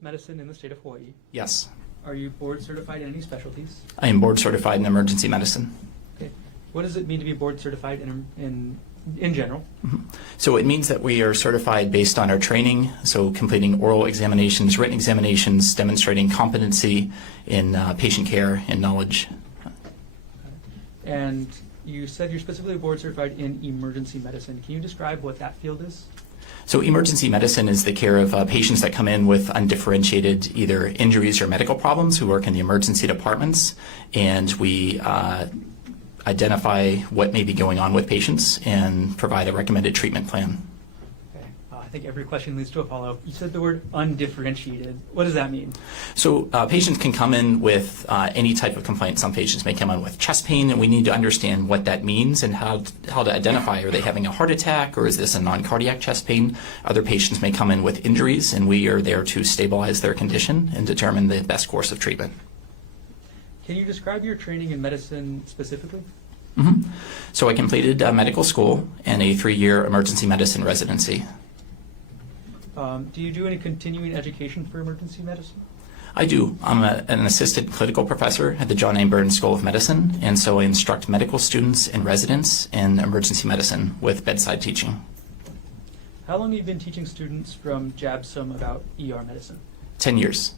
medicine in the state of Hawaii. Yes. Are you board certified in any specialties? I am board certified in emergency medicine. Okay. What does it mean to be board certified in general? So it means that we are certified based on our training, so completing oral examinations, written examinations, demonstrating competency in patient care and knowledge. And you said you're specifically board certified in emergency medicine. Can you describe what that field is? So emergency medicine is the care of patients that come in with undifferentiated either injuries or medical problems who work in the emergency departments, and we identify what may be going on with patients and provide a recommended treatment plan. Okay. I think every question leads to a follow-up. You said the word undifferentiated. What does that mean? So patients can come in with any type of complaint. Some patients may come in with chest pain, and we need to understand what that means and how to identify, are they having a heart attack or is this a non-cardiac chest pain? Other patients may come in with injuries, and we are there to stabilize their condition and determine the best course of treatment. Can you describe your training in medicine specifically? So I completed medical school and a 3-year emergency medicine residency. Do you do any continuing education for emergency medicine? I do. I'm an assistant clinical professor at the John A. Burns School of Medicine, and so I instruct medical students and residents in emergency medicine with bedside teaching. How long have you been teaching students from JABSOM about ER medicine? 10 years.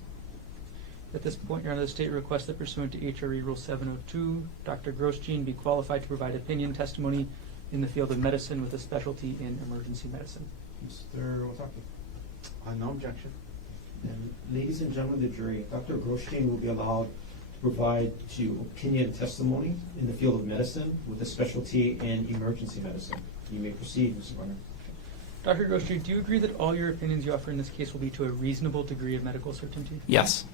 At this point, Your Honor, the state requests that pursuant to HRE Rule 702, Dr. Grosjean be qualified to provide opinion testimony in the field of medicine with a specialty in emergency medicine. Mr. Wataki. No objection. And ladies and gentlemen of the jury, Dr. Grosjean will be allowed to provide opinion testimony in the field of medicine with a specialty in emergency medicine. You may proceed, Mr. Warner. Dr. Grosjean, do you agree that all your opinions you offer in this case will be to a reasonable degree of medical certainty? Yes.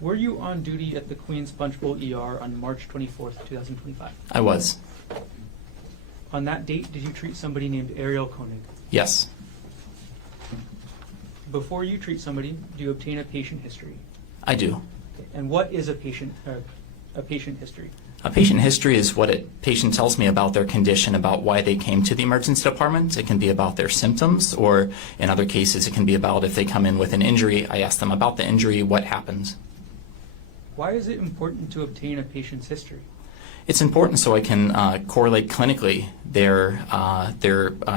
Were you on duty at the Queens Punch Bowl ER on March 24th, 2025? I was. On that date, did you treat somebody named Gerhardt Konig? Yes. Before you treat somebody, do you obtain a patient history? I do. Okay. And what is a patient history? A patient history is what a patient tells me about their condition, about why they came to the emergency department. It can be about their symptoms, or in other cases, it can be about if they come in with an injury, I ask them about the injury, what happened. Why is it important to obtain a patient's history? It's important so I can correlate clinically their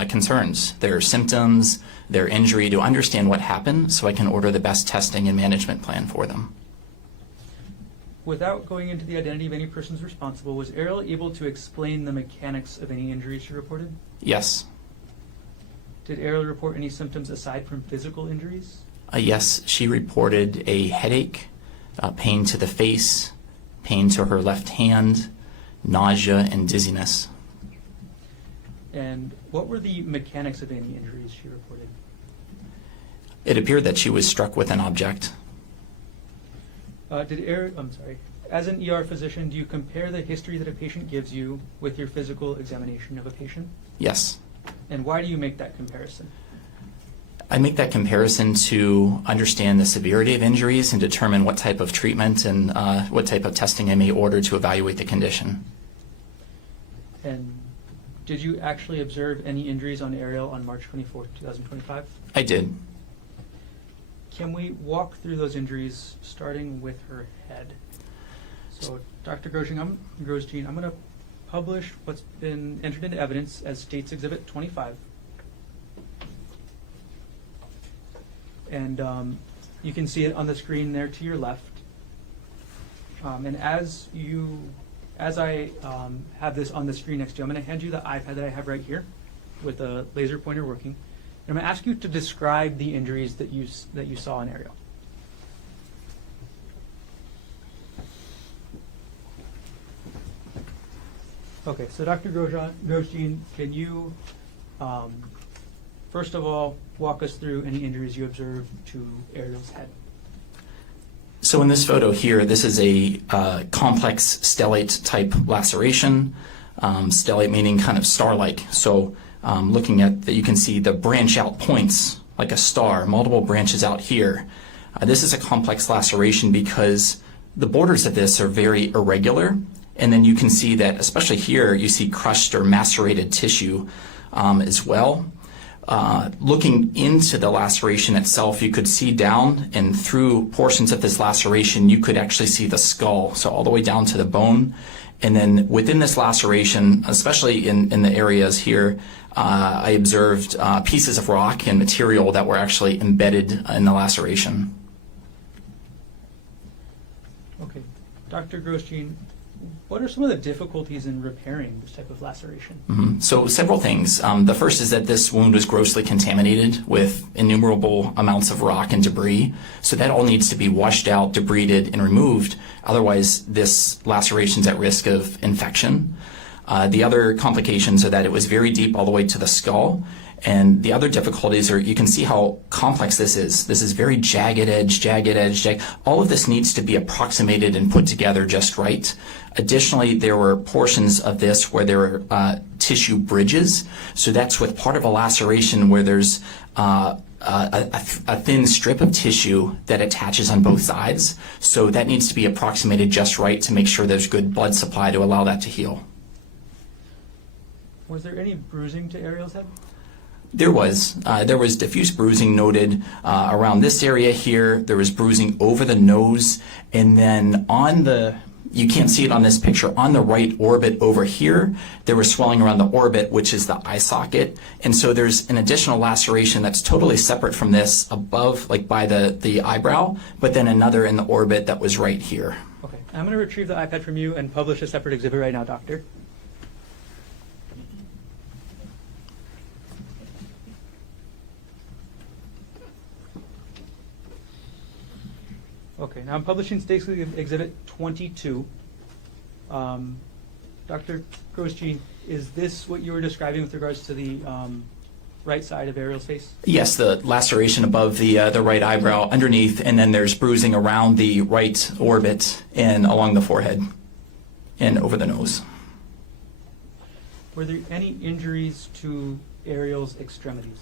concerns, their symptoms, their injury, to understand what happened so I can order the best testing and management plan for them. Without going into the identity of any persons responsible, was Ariel able to explain the mechanics of any injuries she reported? Yes. Did Ariel report any symptoms aside from physical injuries? Yes, she reported a headache, pain to the face, pain to her left hand, nausea, and dizziness. And what were the mechanics of any injuries she reported? It appeared that she was struck with an object. As an ER physician, do you compare the history that a patient gives you with your physical examination of a patient? Yes. And why do you make that comparison? I make that comparison to understand the severity of injuries and determine what type of treatment and what type of testing I may order to evaluate the condition. And did you actually observe any injuries on Ariel on March 24th, 2025? I did. Can we walk through those injuries, starting with her head? So, Dr. Grosjean, I'm going to publish what's been entered into evidence as State's Exhibit 25. And you can see it on the screen there to your left. And as I have this on the screen next to you, I'm going to hand you the iPad that I have right here with the laser pointer working. And I'm going to ask you to describe the injuries that you saw in Ariel. Okay, so Dr. Grosjean, can you first of all walk us through any injuries you observed to Ariel's head? So in this photo here, this is a complex stellate type laceration. Stellate meaning kind of star-like. So looking at that, you can see the branch out points like a star, multiple branches out here. This is a complex laceration because the borders of this are very irregular, and then you can see that, especially here, you see crushed or macerated tissue as well. Looking into the laceration itself, you could see down, and through portions of this laceration, you could actually see the skull, so all the way down to the bone. And then within this laceration, especially in the areas here, I observed pieces of rock and material that were actually embedded in the laceration. Okay. Dr. Grosjean, what are some of the difficulties in repairing this type of laceration? So several things. The first is that this wound was grossly contaminated with innumerable amounts of rock and debris. So that all needs to be washed out, debrided, and removed. Otherwise, this laceration is at risk of infection. The other complications are that it was very deep all the way to the skull. And the other difficulties are, you can see how complex this is. This is very jagged edge. All of this needs to be approximated and put together just right. Additionally, there were portions of this where there were tissue bridges. So that's with part of a laceration where there's a thin strip of tissue that attaches on both sides. So that needs to be approximated just right to make sure there's good blood supply to allow that to heal. Was there any bruising to Ariel's head? There was diffuse bruising noted around this area here. There was bruising over the nose, and then on the, you can't see it on this picture, on the right orbit over here, there was swelling around the orbit, which is the eye socket. And so there's an additional laceration that's totally separate from this above, like by the eyebrow, but then another in the orbit that was right here. Okay. I'm going to retrieve the iPad from you and publish a separate exhibit right now, doctor. Okay, now I'm publishing Stakes Exhibit 22. Dr. Grosjean, is this what you were describing with regards to the right side of Ariel's face? Yes, the laceration above the right eyebrow underneath, and then there's bruising around the right orbit and along the forehead and over the nose. Were there any injuries to Ariel's extremities?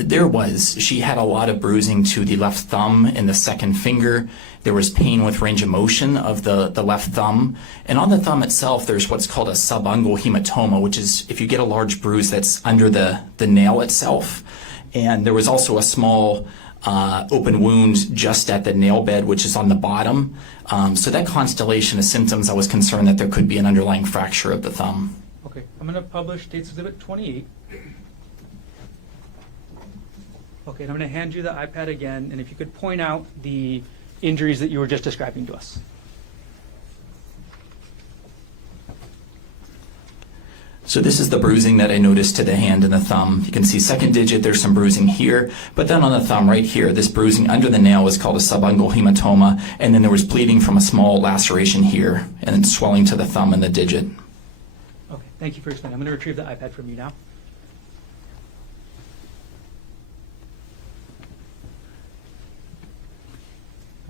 There was. She had a lot of bruising to the left thumb and the second finger. There was pain with range of motion of the left thumb. And on the thumb itself, there's what's called a subungual hematoma, which is if you get a large bruise that's under the nail itself. And there was also a small open wound just at the nail bed, which is on the bottom. So that constellation of symptoms, I was concerned that there could be an underlying fracture of the thumb. Okay, I'm going to publish States Exhibit 28. Okay, and I'm going to hand you the iPad again, and if you could point out the injuries that you were just describing to us. So this is the bruising that I noticed to the hand and the thumb. You can see second digit, there's some bruising here, but then on the thumb right here, this bruising under the nail is called a subungual hematoma, and then there was bleeding from a small laceration here, and then swelling to the thumb and the digit. Okay, thank you for explaining. I'm going to retrieve the iPad from you now.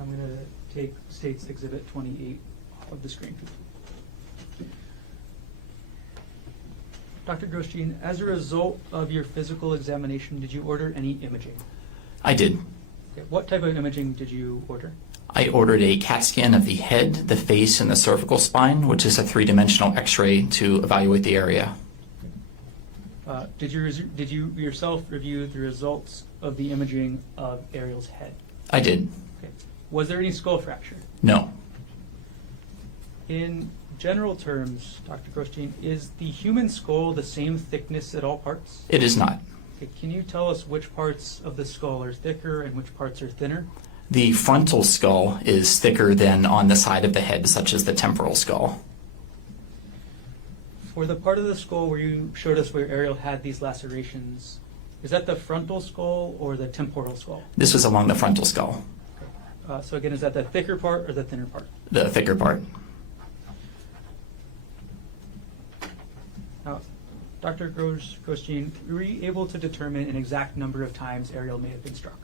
I'm going to take States Exhibit 28 off of the screen. Dr. Grosjean, as a result of your physical examination, did you order any imaging? I did. Okay. What type of imaging did you order? I ordered a CAT scan of the head, the face, and the cervical spine, which is a three-dimensional X-ray to evaluate the area. Did you yourself review the results of the imaging of Ariel's head? I did. Okay. Was there any skull fracture? No. In general terms, Dr. Grosjean, is the human skull the same thickness at all parts? It is not. Okay. Can you tell us which parts of the skull are thicker and which parts are thinner? The frontal skull is thicker than on the side of the head, such as the temporal skull. For the part of the skull where you showed us where Ariel had these lacerations, is that the frontal skull or the temporal skull? This was along the frontal skull, So again, is that the thicker part or the thinner part? the thicker part. Now, Dr. Grosjean, were you able to determine an exact number of times Ariel may have been struck?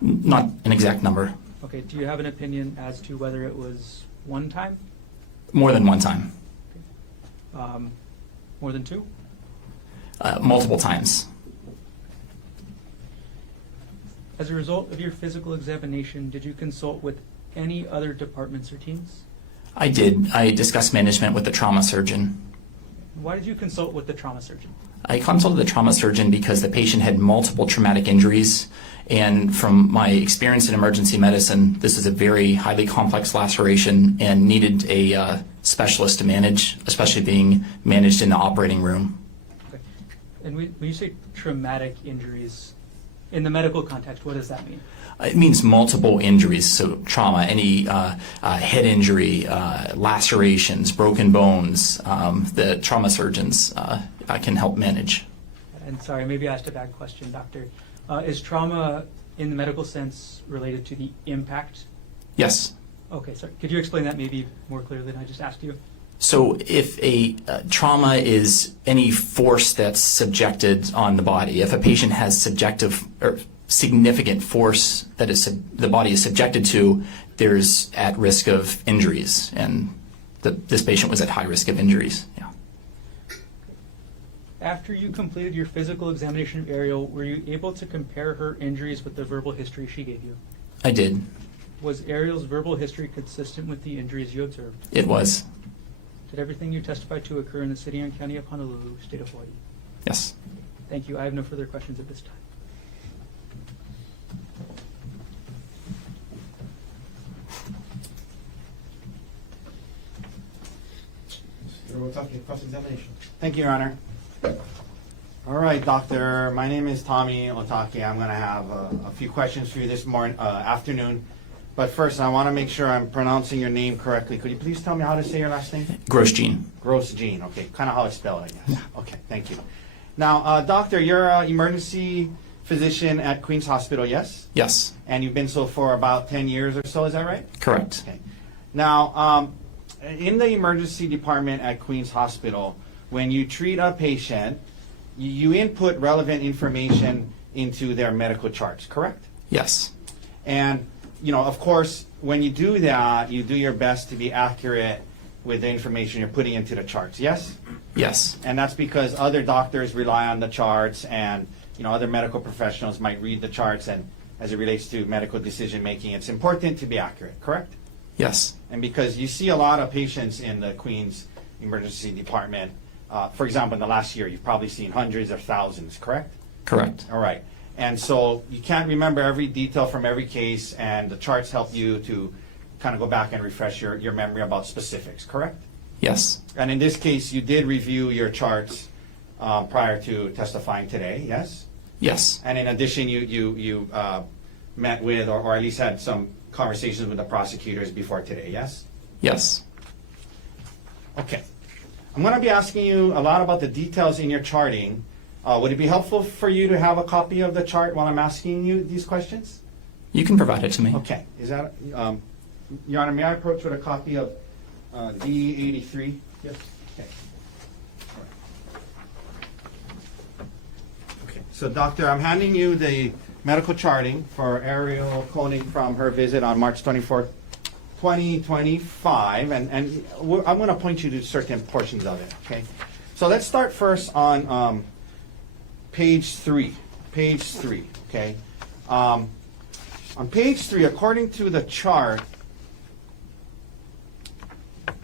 Not an exact number. Okay, do you have an opinion as to whether it was one time? More than one time. More than two? Multiple times. As a result of your physical examination, did you consult with any other departments or teams? I did. I discussed management with the trauma surgeon. Why did you consult with the trauma surgeon? I consulted the trauma surgeon because the patient had multiple traumatic injuries, and from my experience in emergency medicine, this is a very highly complex laceration and needed a specialist to manage, especially being managed in the operating room. Okay. And when you say traumatic injuries, in the medical context, what does that mean? It means multiple injuries, so trauma, any head injury, lacerations, broken bones, the trauma surgeons can help manage. And sorry, maybe I asked a bad question, doctor. Is trauma, in the medical sense, related to the impact? Yes. Okay, sorry. Could you explain that maybe more clearly than I just asked you? So if a trauma is any force that's subjected on the body, if a patient has subjective or significant force that the body is subjected to, there's at risk of injuries, and this patient was at high risk of injuries. Yeah. After you completed your physical examination of Ariel, were you able to compare her injuries with the verbal history she gave you? I did. Was Ariel's verbal history consistent with the injuries you observed? It was. Did everything you testified to occur in the city and county of Honolulu, state of Hawaii? Yes. Thank you. I have no further questions at this time. Mr. Otake, cross-examination. Thank you, Your Honor. All right, doctor. My name is Tommy Otake. I'm going to have a few questions for you this afternoon. But first, I want to make sure I'm pronouncing your name correctly. Could you please tell me how to say your last name? Grosjean. Grosjean. Okay, kind of how it's spelled, I guess. Okay, thank you. Now, doctor, you're an emergency physician at Queens Hospital, yes? Yes. And you've been so for about 10 years or so, is that right? Correct. Okay. Now, in the emergency department at Queens Hospital, when you treat a patient, you input relevant information into their medical charts, correct? Yes. And, you know, of course, when you do that, you do your best to be accurate with the information you're putting into the charts, yes? Yes. And that's because other doctors rely on the charts, and, you know, other medical professionals might read the charts, and as it relates to medical decision making, it's important to be accurate, correct? Yes. And because you see a lot of patients in the Queens Emergency Department, for example, in the last year, you've probably seen hundreds or thousands, correct? Correct. All right. And so you can't remember every detail from every case, and the charts help you to kind of go back and refresh your memory about specifics, correct? Yes. And in this case, you did review your charts prior to testifying today, yes? Yes. And in addition, you met with, or at least had some conversations with the prosecutors before today, yes? Yes. Okay. I'm going to be asking you a lot about the details in your charting. Would it be helpful for you to have a copy of the chart while I'm asking you these questions? You can provide it to me. Okay. Is that, Your Honor, may I approach with a copy of D83? Yes. Okay. All right. Okay. So, doctor, I'm handing you the medical charting for Ariel Konig from her visit on March 24th, 2025, and I'm going to point you to certain portions of it, okay? So let's start first on page 3, okay? On page 3, according to the chart,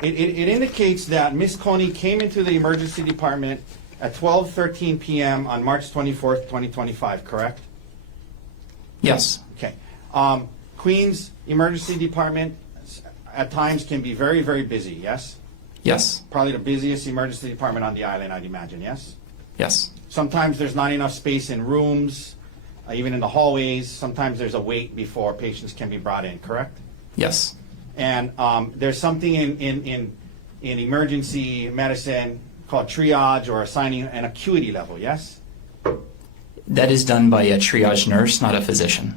it indicates that Ms. Konig came into the emergency department at 12:13 p.m. on March 24th, 2025, correct? Yes. Okay. Queens Emergency Department at times can be very, very busy, yes? Yes. Probably the busiest emergency department on the island, I'd imagine, yes? Yes. Sometimes there's not enough space in rooms, even in the hallways. Sometimes there's a wait before patients can be brought in, correct? Yes. And there's something in emergency medicine called triage, or assigning an acuity level, yes? That is done by a triage nurse, not a physician.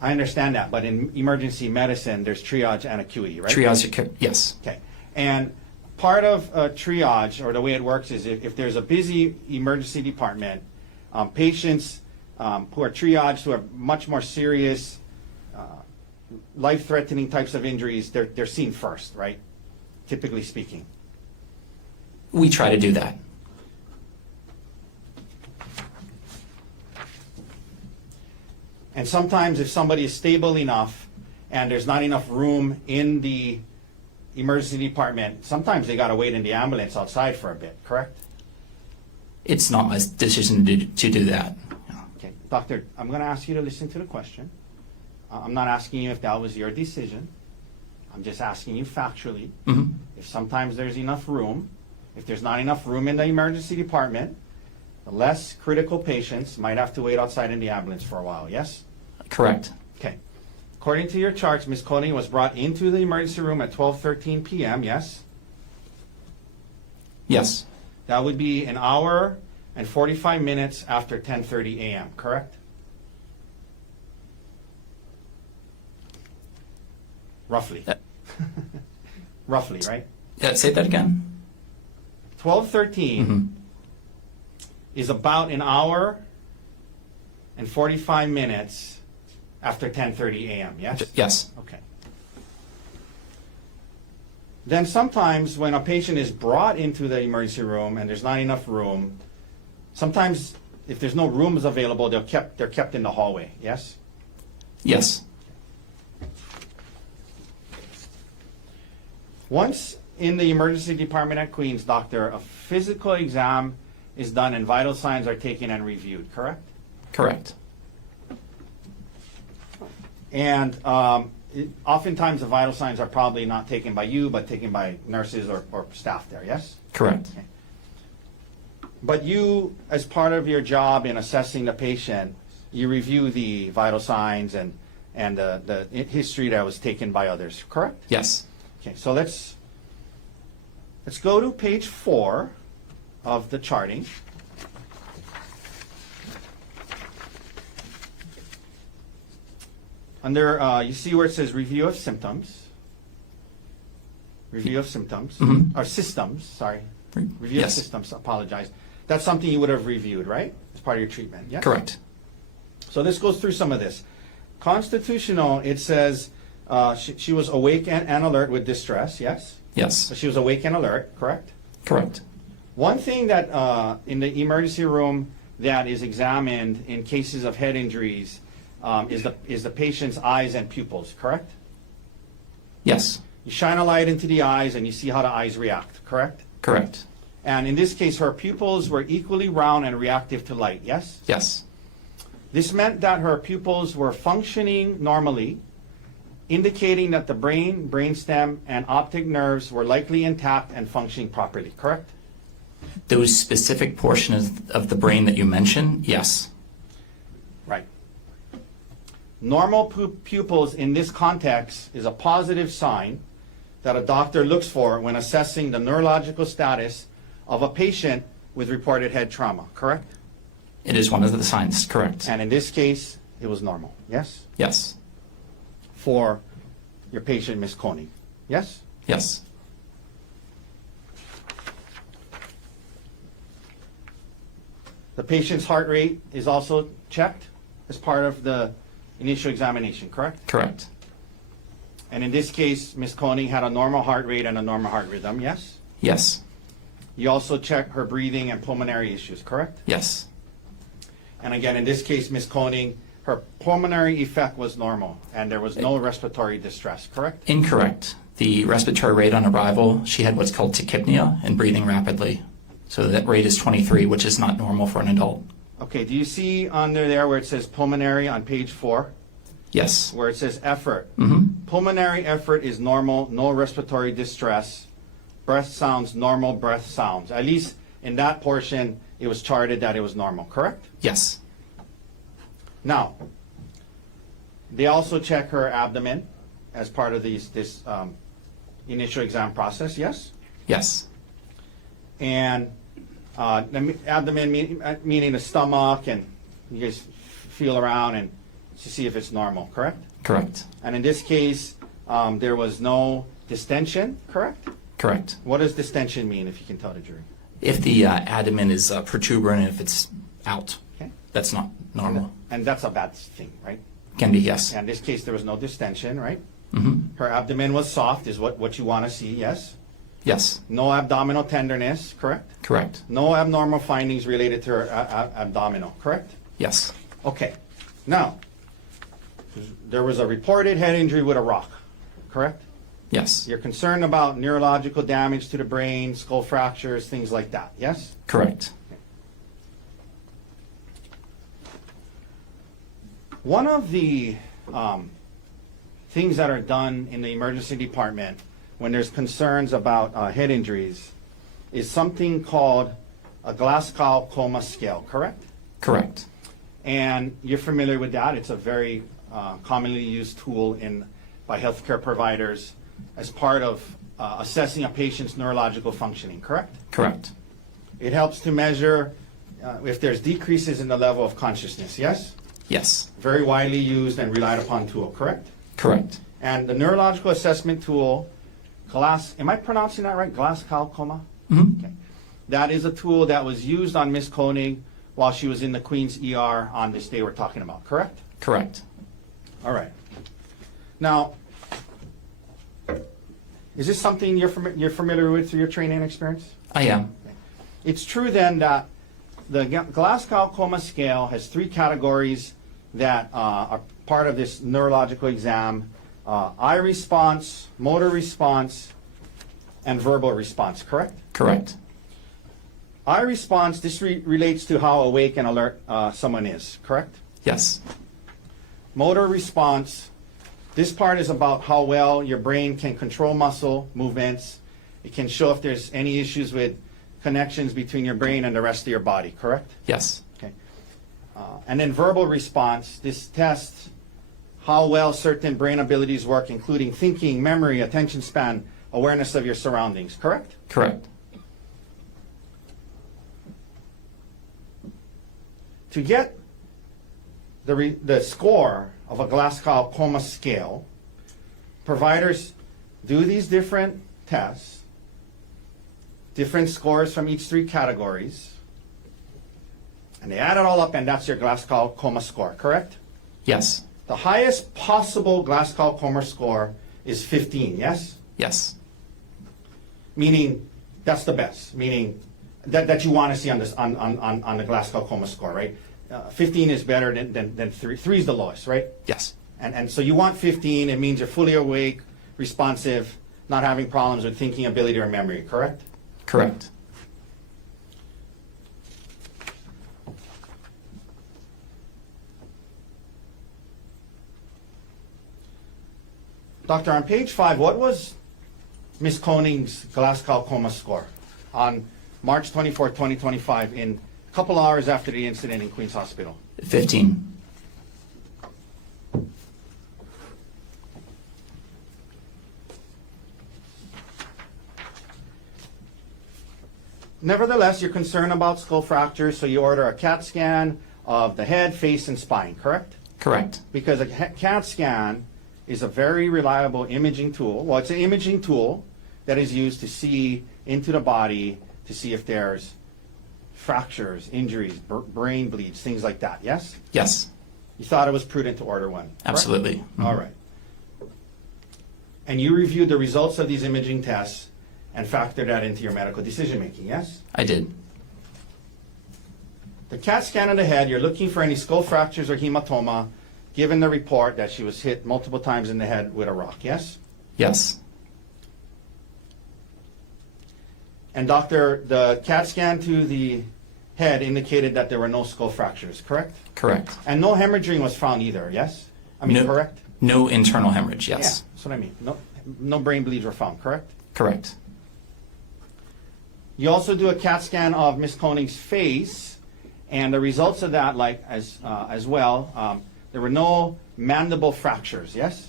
I understand that, but in emergency medicine, there's triage and acuity, right? Triage, yes. Okay. And part of triage, or the way it works, is if there's a busy emergency department, patients who are triaged, who are much more serious, life-threatening types of injuries, they're seen first, right? Typically speaking. We try to do that. And sometimes if somebody is stable enough and there's not enough room in the emergency department, sometimes they gotta wait in the ambulance outside for a bit, correct? It's not my decision to do that. Okay, doctor, I'm gonna ask you to listen to the question. I'm not asking you if that was your decision. I'm just asking you factually. Mhm. If sometimes there's enough room, if there's not enough room in the emergency department, the less critical patients might have to wait outside in the ambulance for a while, yes? Correct. Okay. According to your charts, Ms. Konig was brought into the emergency room at 12:13 p.m., yes? Yes. That would be an hour and 45 minutes after 10:30 a.m., correct? Roughly. Roughly, right? Say that again. 12:13 Mhm. is about an hour and 45 minutes after 10:30 a.m., yes? Yes. Okay. Then sometimes when a patient is brought into the emergency room and there's not enough room, sometimes if there's no rooms available, they're kept in the hallway, yes? Yes. Once in the emergency department at Queens, doctor, a physical exam is done and vital signs are taken and reviewed, correct? Correct. And oftentimes the vital signs are probably not taken by you, but taken by nurses or staff there, yes? Correct. But you, as part of your job in assessing the patient, you review the vital signs and the history that was taken by others, correct? Yes. Okay, so let's go to page 4 of the charting. Under, you see where it says review of symptoms. Review of symptoms, Mhm. or systems, sorry. Review Yes. of systems, apologize. That's something you would have reviewed, right? As part of your treatment, yes? Correct. So this goes through some of this. Constitutional, it says she was awake and alert with distress, yes? Yes. So she was awake and alert, correct? Correct. One thing that in the emergency room that is examined in cases of head injuries is the patient's eyes and pupils, correct? Yes. You shine a light into the eyes and you see how the eyes react, correct? Correct. And in this case, her pupils were equally round and reactive to light, yes? Yes. This meant that her pupils were functioning normally, indicating that the brain, brainstem, and optic nerves were likely intact and functioning properly, correct? Those specific portions of the brain that you mentioned, yes. Right. Normal pupils in this context is a positive sign that a doctor looks for when assessing the neurological status of a patient with reported head trauma, correct? It is one of the signs, correct. And in this case, it was normal, yes? Yes. For your patient, Ms. Konig, yes? Yes. The patient's heart rate is also checked as part of the initial examination, correct? Correct. And in this case, Ms. Konig had a normal heart rate and a normal heart rhythm, yes? Yes. You also checked her breathing and pulmonary issues, correct? Yes. And again, in this case, Ms. Konig, her pulmonary effect was normal and there was no respiratory distress, correct? Incorrect. The respiratory rate on arrival, she had what's called tachypnea and breathing rapidly. So that rate is 23, which is not normal for an adult. Okay, do you see under there where it says pulmonary on page 4, Yes. where it says effort? Mm-hmm. Pulmonary effort is normal, no respiratory distress. Breath sounds, normal breath sounds. At least in that portion, it was charted that it was normal, correct? Yes. Now, they also check her abdomen as part of this initial exam process, yes? Yes. And the abdomen meaning the stomach, and you guys feel around and to see if it's normal, correct? Correct. And in this case, there was no distension, correct? Correct. What does distension mean, if you can tell the jury? If the abdomen is protuberant, if it's out, Okay. that's not normal. And that's a bad thing, right? Can be, yes. And in this case, there was no distension, right? Mm-hmm. Her abdomen was soft, is what you want to see, yes? Yes. No abdominal tenderness, correct? Correct. No abnormal findings related to her abdominal, correct? Yes. Okay. Now, there was a reported head injury with a rock, correct? Yes. You're concerned about neurological damage to the brain, skull fractures, things like that, yes? Correct. One of the things that are done in the emergency department when there's concerns about head injuries is something called a Glasgow Coma Scale, correct? Correct. And you're familiar with that. It's a very commonly used tool by healthcare providers as part of assessing a patient's neurological functioning, correct? Correct. It helps to measure if there's decreases in the level of consciousness, yes? Yes. Very widely used and relied upon tool, correct? Correct. And the neurological assessment tool, am I pronouncing that right? Glasgow Coma? Mhm. Okay. That is a tool that was used on Miss Konig while she was in the Queen's ER on this day we're talking about, correct? Correct. All right. Now, is this something you're familiar with through your training experience? I am. It's true then that the Glasgow Coma Scale has 3 categories that are part of this neurological exam: eye response, motor response, and verbal response, correct? Correct. Eye response, this relates to how awake and alert someone is, correct? Yes. Motor response, this part is about how well your brain can control muscle movements. It can show if there's any issues with connections between your brain and the rest of your body, correct? Yes. Okay. And then verbal response, this tests how well certain brain abilities work, including thinking, memory, attention span, awareness of your surroundings, correct? Correct. To get the score of a Glasgow Coma Scale, providers do these different tests, different scores from each 3 categories, and they add it all up, and that's your Glasgow Coma score, correct? Yes. The highest possible Glasgow Coma score is 15, yes? Yes. Meaning that's the best, meaning that you want to see on this on the Glasgow Coma score, right? 15 is better than 3. 3 is the lowest, right? Yes. And so you want 15. It means you're fully awake, responsive, not having problems with thinking ability or memory, correct? Correct. Doctor, on page 5, what was Miss Koning's Glasgow Coma score on March 24, 2025, in a couple hours after the incident in Queen's Hospital? 15. Nevertheless, you're concerned about skull fractures, so you order a CAT scan of the head, face, and spine, correct? Correct. Because a CAT scan is a very reliable imaging tool. Well, it's an imaging tool that is used to see into the body to see if there's fractures, injuries, brain bleeds, things like that, yes? Yes. You thought it was prudent to order one, correct? Absolutely. Mhm. All right. And you reviewed the results of these imaging tests and factored that into your medical decision-making, yes? I did. The CAT scan of the head, you're looking for any skull fractures or hematoma, given the report that she was hit multiple times in the head with a rock, yes? Yes. And doctor, the CAT scan to the head indicated that there were no skull fractures, correct? Correct. And no hemorrhaging was found either, yes? I mean, No. correct? No internal hemorrhage, Yeah, yes. that's what I mean. No brain bleeds were found, correct? Correct. You also do a CAT scan of Miss Koning's face, and the results of that, as well, there were no mandible fractures, yes?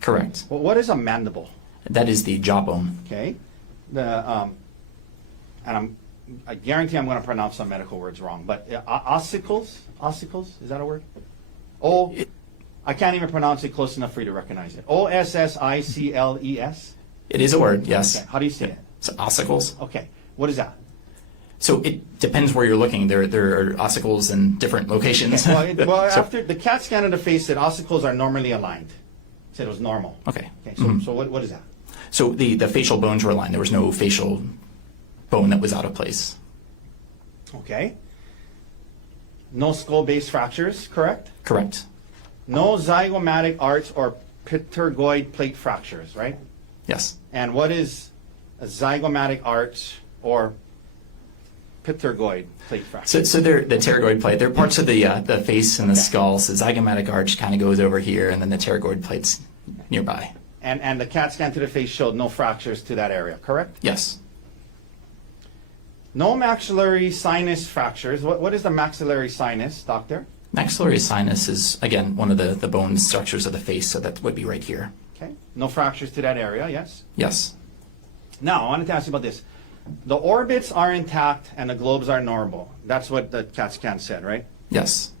Correct. Well, what is a mandible? That is the jawbone. Okay. I guarantee I'm going to pronounce some medical words wrong, but ossicles, is that a word? I can't even pronounce it close enough for you to recognize it. Ossicles? It is a word, yes. Okay. How do you say it? So ossicles. Okay. What is that? So it depends where you're looking. There are ossicles in different locations. Okay. Well, So- after the CAT scan of the face said ossicles are normally aligned. It said it was normal. Okay. Okay. So, Mhm. so what is that? So the facial bones were aligned. There was no facial bone that was out of place. Okay. No skull-based fractures, correct? Correct. No zygomatic arch or pterygoid plate fractures, right? Yes. And what is a zygomatic arch or pterygoid plate fracture? So they're the pterygoid plate. They're parts of the face and the Okay. skull. So zygomatic arch kind of goes over here, and then the pterygoid plate's nearby. And the CAT scan to the face showed no fractures to that area, correct? Yes. No maxillary sinus fractures. What is the maxillary sinus, doctor? Maxillary sinus is, again, one of the bone structures of the face, so that would be right here. Okay. No fractures to that area, yes? Yes. Now, I wanted to ask you about this. The orbits are intact and the globes are normal. That's what the CAT scan said, right? Yes.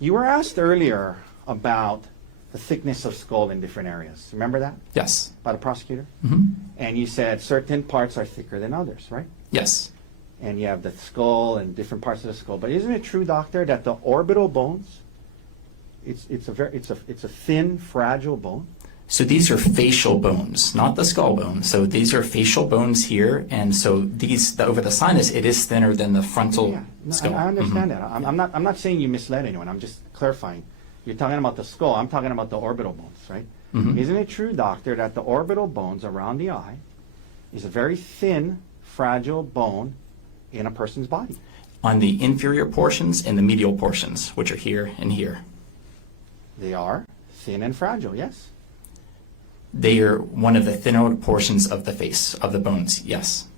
You were asked earlier about the thickness of skull in different areas. Remember that? Yes. By the prosecutor? Hmm. And you said certain parts are thicker than others, right? Yes. And you have the skull and different parts of the skull. But isn't it true, doctor, that the orbital bones, it's a thin, fragile bone? So these are facial bones, not the skull bone. So these are facial bones here, and so over the sinus, it is thinner than the frontal Yeah, no, skull. I understand that. I'm not saying you misled anyone. I'm just clarifying. You're talking about the skull. I'm talking about the orbital bones, right? Mhm. Isn't it true, doctor, that the orbital bones around the eye is a very thin, fragile bone in a person's body? On the inferior portions and the medial portions, which are here and here. They are thin and fragile, yes? They are one of the thinner portions of the face, of the bones, yes.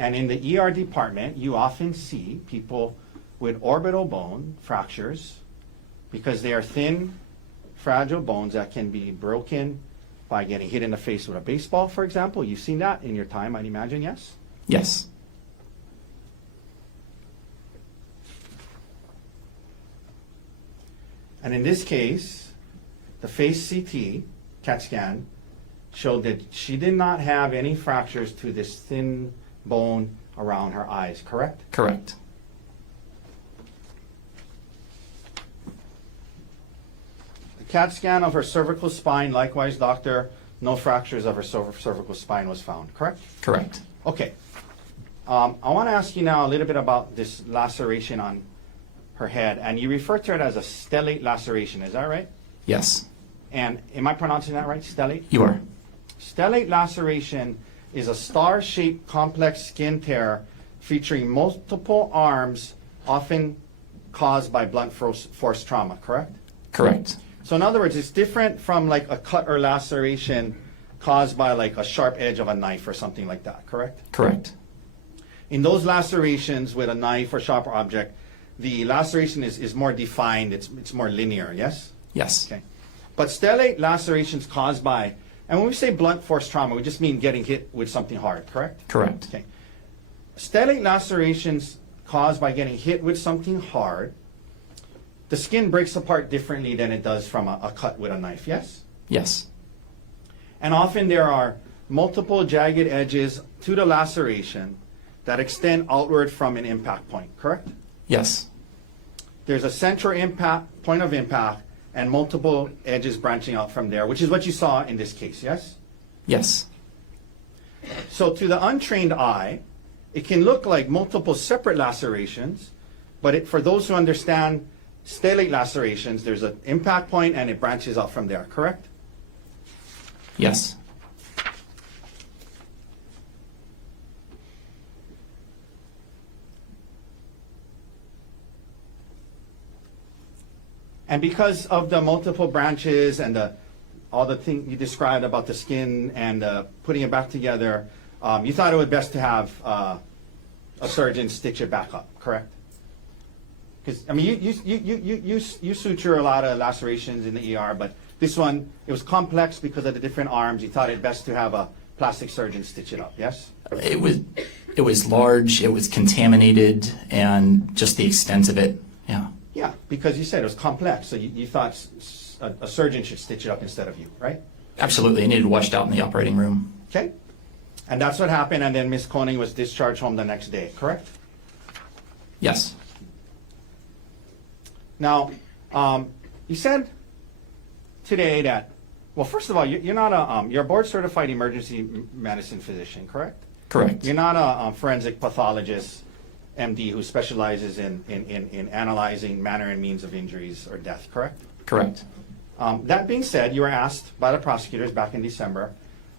And in the ER department, you often see people with orbital bone fractures because they are thin, fragile bones that can be broken by getting hit in the face with a baseball, for example. You've seen that in your time, I'd imagine, yes? Yes. And in this case, the face CT, CAT scan, showed that she did not have any fractures to this thin bone around her eyes, correct? Correct. The CAT scan of her cervical spine, likewise, doctor, no fractures of her cervical spine was found, correct? Correct. Okay. I want to ask you now a little bit about this laceration on her head, and you refer to it as a stellate laceration, is that right? Yes. And am I pronouncing that right, stellate? You are. Stellate laceration is a star-shaped complex skin tear featuring multiple arms, often caused by blunt force trauma, correct? Correct. So in other words, it's different from like a cut or laceration caused by like a sharp edge of a knife or something like that, correct? Correct. In those lacerations with a knife or sharp object, the laceration is more defined, it's more linear, yes? Yes. Okay. But stellate lacerations caused by, and when we say blunt force trauma, we just mean getting hit with something hard, correct? Correct. Okay. Stellate lacerations caused by getting hit with something hard, the skin breaks apart differently than it does from a cut with a knife, yes? Yes. And often there are multiple jagged edges to the laceration that extend outward from an impact point, correct? Yes. There's a central impact, point of impact, and multiple edges branching out from there, which is what you saw in this case, yes? Yes. So to the untrained eye, it can look like multiple separate lacerations, but for those who understand stellate lacerations, there's an impact point and it branches out from there, correct? Yes. And because of the multiple branches and all the things you described about the skin and putting it back together, you thought it was best to have a surgeon stitch it back up, correct? Because I mean, you suture a lot of lacerations in the ER, but this one, it was complex because of the different arms. You thought it best to have a plastic surgeon stitch it up, yes? It was large, it was contaminated, and just the extent of it, yeah. Yeah, because you said it was complex, so you thought a surgeon should stitch it up instead of you, right? Absolutely, it needed washed out in the operating room. Okay. And that's what happened, and then Ms. Konig was discharged home the next day, correct? Yes. Now, you said today that, well, first of all, you're not you're a board-certified emergency medicine physician, correct? Correct. You're not a forensic pathologist, MD, who specializes in analyzing manner and means of injuries or death, correct? Correct. That being said, you were asked by the prosecutors back in December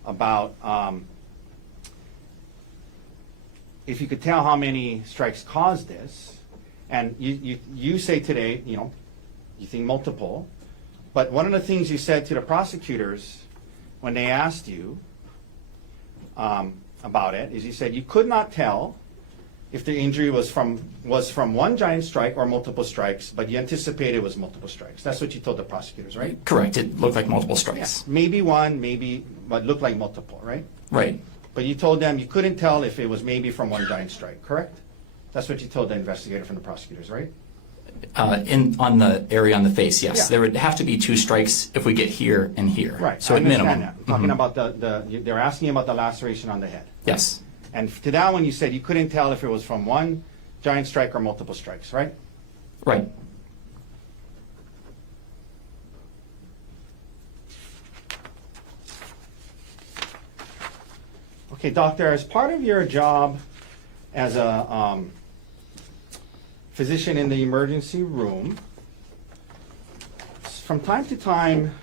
about if you could tell how many strikes caused this, and you say today, you know, you think multiple, but one of the things you said to the prosecutors when they asked you about it is you said you could not tell if the injury was from one giant strike or multiple strikes, but you anticipated it was multiple strikes. That's what you told the prosecutors, right? Correct. It looked like multiple strikes. Maybe one, maybe, but looked like multiple, right? Right. But you told them you couldn't tell if it was maybe from one giant strike, correct? That's what you told the investigator from the prosecutors, right? On the area on the face, yes. Yeah. There would have to be 2 strikes if we get here and here. Right. So I at understand minimum. that. I'm talking Mhm. about they're asking about the laceration on the head. Yes. And to that one, you said you couldn't tell if it was from one giant strike or multiple strikes, right? Right. Okay, doctor, as part of your job as a physician in the emergency room, from time to time,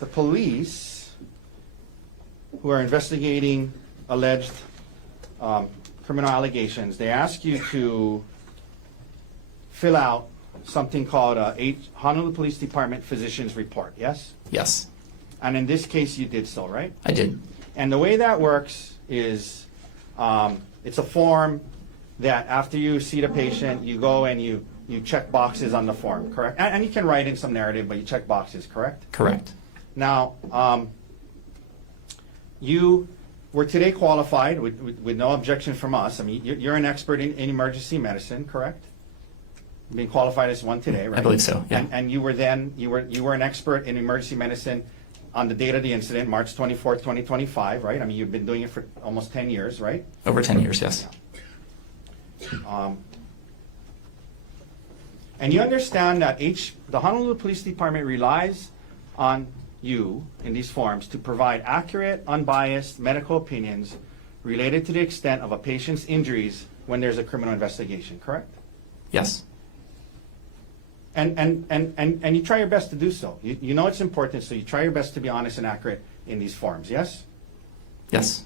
the police who are investigating alleged criminal allegations, they ask you to fill out something called a Honolulu Police Department Physician's Report, yes? Yes. And in this case, you did so, right? I did. And the way that works is it's a form that after you see the patient, you go and you check boxes on the form, correct? And you can write in some narrative, but you check boxes, correct? Correct. Now, you were today qualified with no objection from us. I mean, you're an expert in emergency medicine, correct? Being qualified as one today, right? I believe so, yeah. And you were an expert in emergency medicine on the date of the incident, March 24th, 2025, right? I mean, you've been doing it for almost 10 years, right? Over 10 years, yes. And you understand that the Honolulu Police Department relies on you in these forms to provide accurate, unbiased medical opinions related to the extent of a patient's injuries when there's a criminal investigation, correct? Yes. And you try your best to do so. You know it's important, so you try your best to be honest and accurate in these forms, yes? Yes.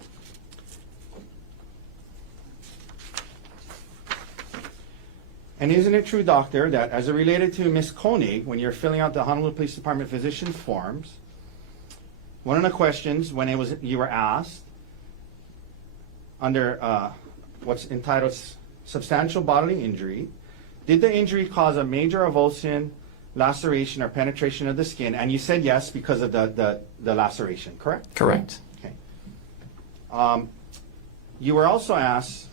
And isn't it true, doctor, that as it related to Ms. Konig, when you're filling out the Honolulu Police Department physician forms, one of the questions when you were asked under what's entitled substantial bodily injury, did the injury cause a major avulsion, laceration, or penetration of the skin? And you said yes because of the laceration, correct? Correct. Okay. You were also asked,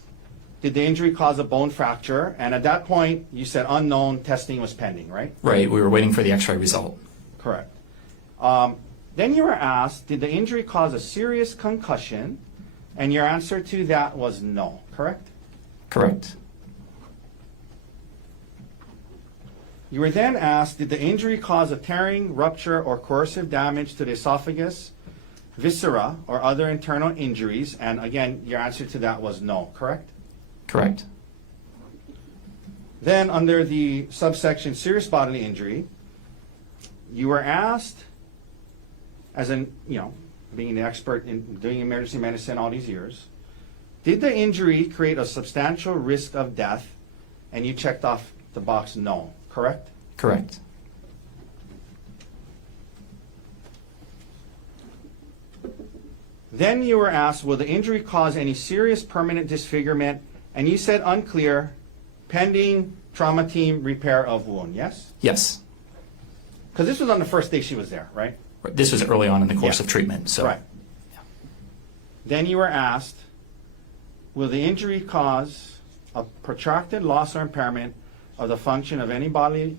did the injury cause a bone fracture? And at that point, you said unknown, testing was pending, right? Right. We were waiting for the x-ray result. Correct. Then you were asked, did the injury cause a serious concussion? And your answer to that was no, correct? Correct. You were then asked, did the injury cause a tearing, rupture, or coercive damage to the esophagus, viscera, or other internal injuries? And again, your answer to that was no, correct? Correct. Then under the subsection serious bodily injury, you were asked, as an, being an expert in doing emergency medicine all these years, did the injury create a substantial risk of death? And you checked off the box no, correct? Correct. Then you were asked, will the injury cause any serious permanent disfigurement? And you said unclear, pending trauma team repair of wound, yes? Yes. Because this was on the first day she was there, right? This was early on in the course Yeah. of treatment. So. Right. Then you were asked, will the injury cause a protracted loss or impairment of the function of any bodily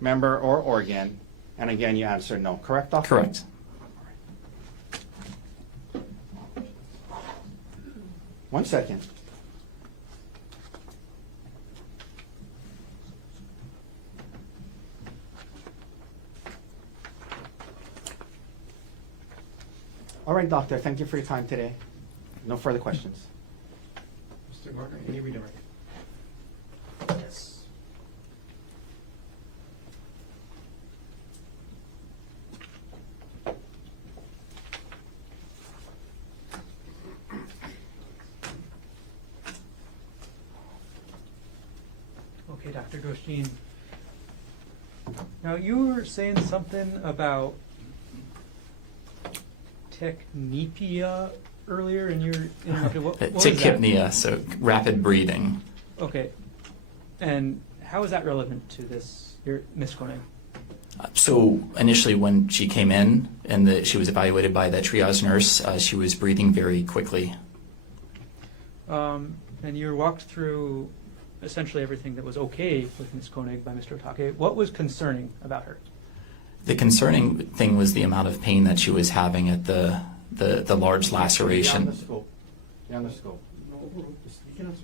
member or organ? And again, you answered no, correct, doctor? Correct. One second. All right, doctor, thank you for your time today. No further questions. Mr. Gardner, any redirect? Yes. Okay, Dr. Gostin. Now, you were saying something about technepia earlier in your interrupted. What was that? Tachypnea, so rapid breathing. Okay. And how is that relevant to this, Ms. Konig? So initially when she came in and she was evaluated by the triage nurse, she was breathing very quickly. And you were walked through essentially everything that was okay with Ms. Konig by Mr. Otake. What was concerning about her? The concerning thing was the amount of pain that she was having at the large laceration. Beyond the scope. You can answer.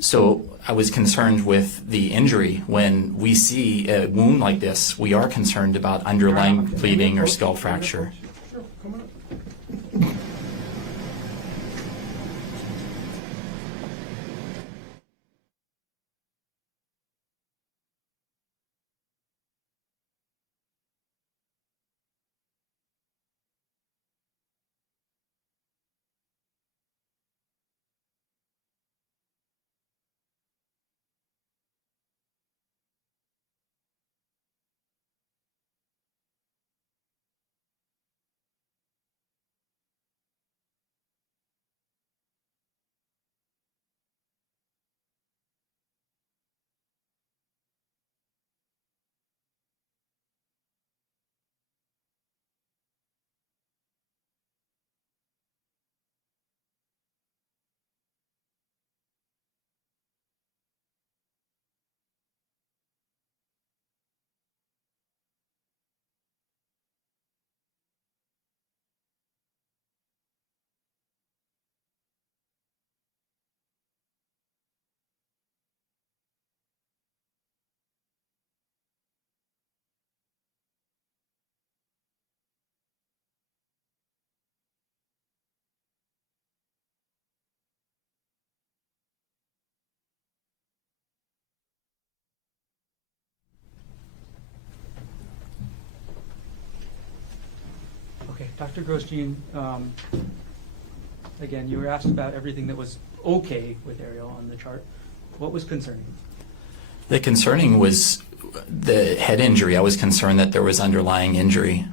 So I was concerned with the injury. When we see a wound like this, we are concerned about underlying bleeding or skull fracture. Sure, come on up. Okay, Dr. Grosjean, again, you were asked about everything that was okay with Ariel on the chart. What was concerning? The concerning was the head injury. I was concerned that there was underlying injury.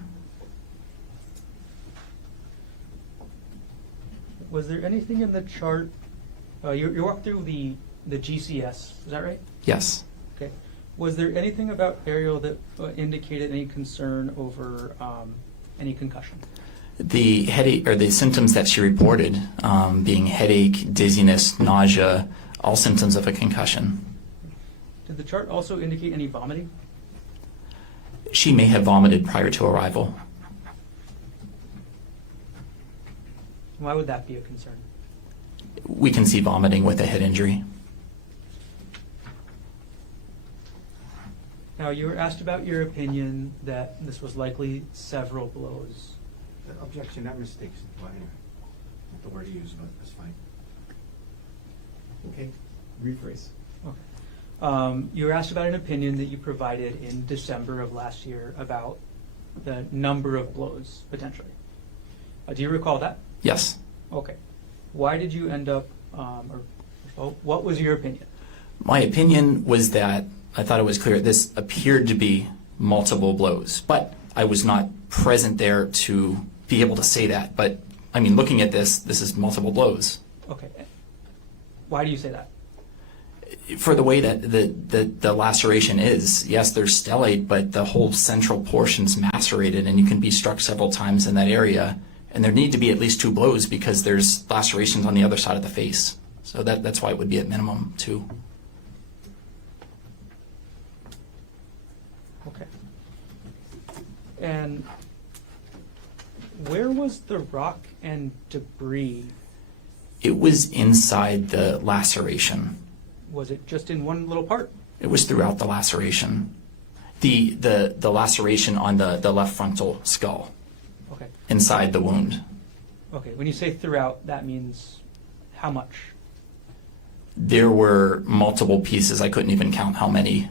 Was there anything in the chart, you walked through the GCS, is that right? Yes. Okay. Was there anything about Ariel that indicated any concern over any concussion? The headache or the symptoms that she reported, being headache, dizziness, nausea, all symptoms of a concussion. Did the chart also indicate any vomiting? She may have vomited prior to arrival. Why would that be a concern? We can see vomiting with a head injury. Now, you were asked about your opinion that this was likely several blows. Objection, that mistakes. Well, anyway, not the word you use, but that's fine. Okay, rephrase. Okay. You were asked about an opinion that you provided in December of last year about the number of blows, potentially. Do you recall that? Yes. Okay. Why did you end up, what was your opinion? My opinion was that I thought it was clear this appeared to be multiple blows, but I was not present there to be able to say that. But I mean, looking at this is multiple blows. Okay. Why do you say that? For the way that the laceration is, yes, there's stellate, but the whole central portion's macerated, and you can be struck several times in that area. And there need to be at least 2 blows because there's lacerations on the other side of the face. So that's why it would be at minimum 2. Okay. And where was the rock and debris? It was inside the laceration. Was it just in one little part? It was throughout the laceration. The laceration on the left frontal skull. Okay. Inside the wound. Okay. When you say throughout, that means how much? There were multiple pieces. I couldn't even count how many.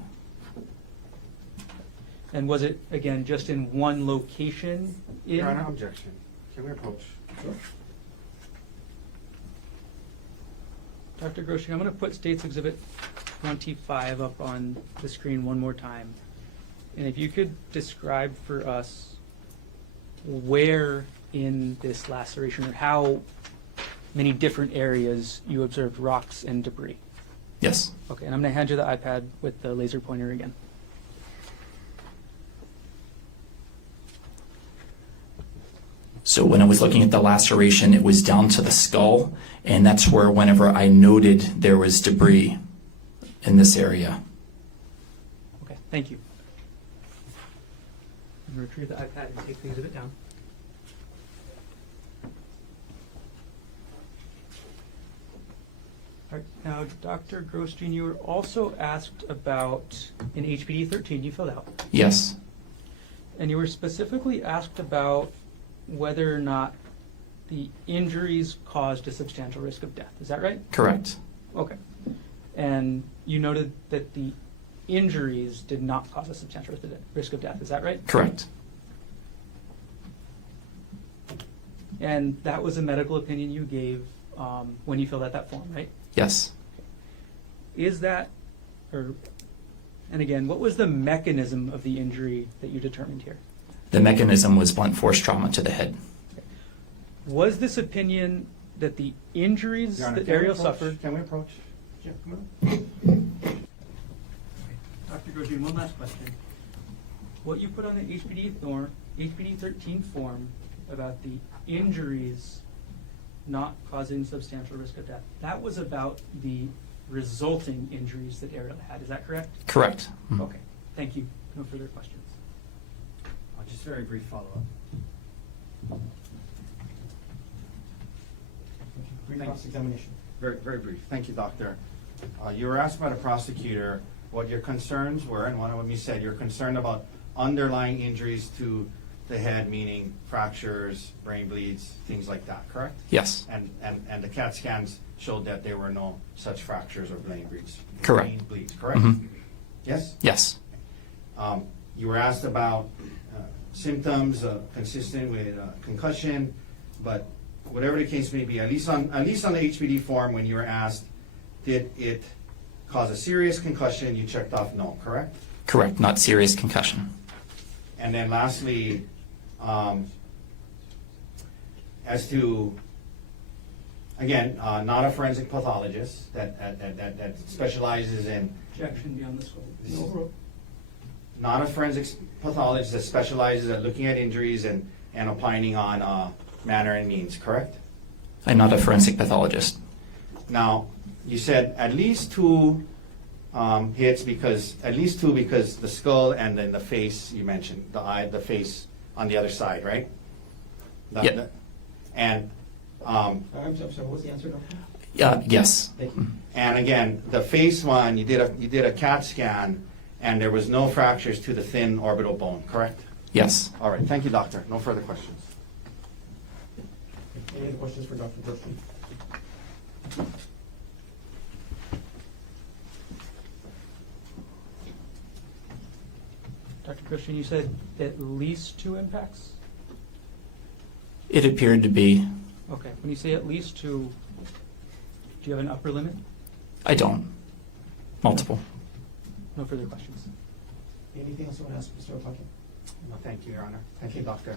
And was it, again, just in one location? Your Honor, objection. Can we approach? Sure. Dr. Grosjean, I'm going to put States Exhibit 25 up on the screen one more time. And if you could describe for us where in this laceration or how many different areas you observed rocks and debris. Yes. Okay, and I'm going to hand you the iPad with the laser pointer again. So when I was looking at the laceration, it was down to the skull, and that's where whenever I noted there was debris in this area. Okay, thank you. I'm going to retrieve the iPad and take the exhibit down. All right, now, Dr. Grosjean, you were also asked about in HPD 13 you filled out, Yes, and you were specifically asked about whether or not the injuries caused a substantial risk of death. Is that right? correct. Okay. And you noted that the injuries did not cause a substantial risk of death. Is that right? Correct. And that was a medical opinion you gave when you filled out that form, right? Yes. Is that, and again, what was the mechanism of the injury that you determined here? The mechanism was blunt force trauma to the head. Was this opinion that the injuries Your Honor, that can we Ariel approach? suffered? Can we approach? Yeah, come on. Dr. Grosjean, one last question. What you put on the HPD 13 form about the injuries not causing substantial risk of death, that was about the resulting injuries that Ariel had. Is that correct? Correct. Mhm. Okay, thank you. No further questions. Just very brief follow-up. Brief cross-examination. Very, very brief. Thank you, Doctor. You were asked by the prosecutor what your concerns were, and one of them you said you're concerned about underlying injuries to the head, meaning fractures, brain bleeds, things like that, correct? Yes. And the CAT scans showed that there were no such fractures or brain bleeds. Correct. Brain bleeds, correct? Mhm. Yes? Yes. You were asked about symptoms consistent with concussion, but whatever the case may be, at least on the HPD form, when you were asked, did it cause a serious concussion, you checked off no, correct? Correct. Not serious concussion. And then lastly, as to, again, not a forensic pathologist that specializes in, Objection beyond the scope. not a forensic pathologist that specializes at looking at injuries and opining on manner and means, correct? I'm not a forensic pathologist. Now, you said at least two hits because the skull and then the face, you mentioned, the eye, the face on the other side, right? Yeah. And, I'm sorry, what was the answer, Doctor? Yes. Thank you. and again, the face one, you did a CAT scan and there was no fractures to the thin orbital bone, correct? Yes. All right, thank you, doctor. No further questions. Any other questions for Dr. Grosjean? Dr. Grosjean, you said at least 2 impacts? It appeared to be. Okay, when you say at least 2, do you have an upper limit? I don't. Multiple. No further questions. Anything else you want to ask, Mr. Otake? No, thank you, Your Honor. Thank you, doctor.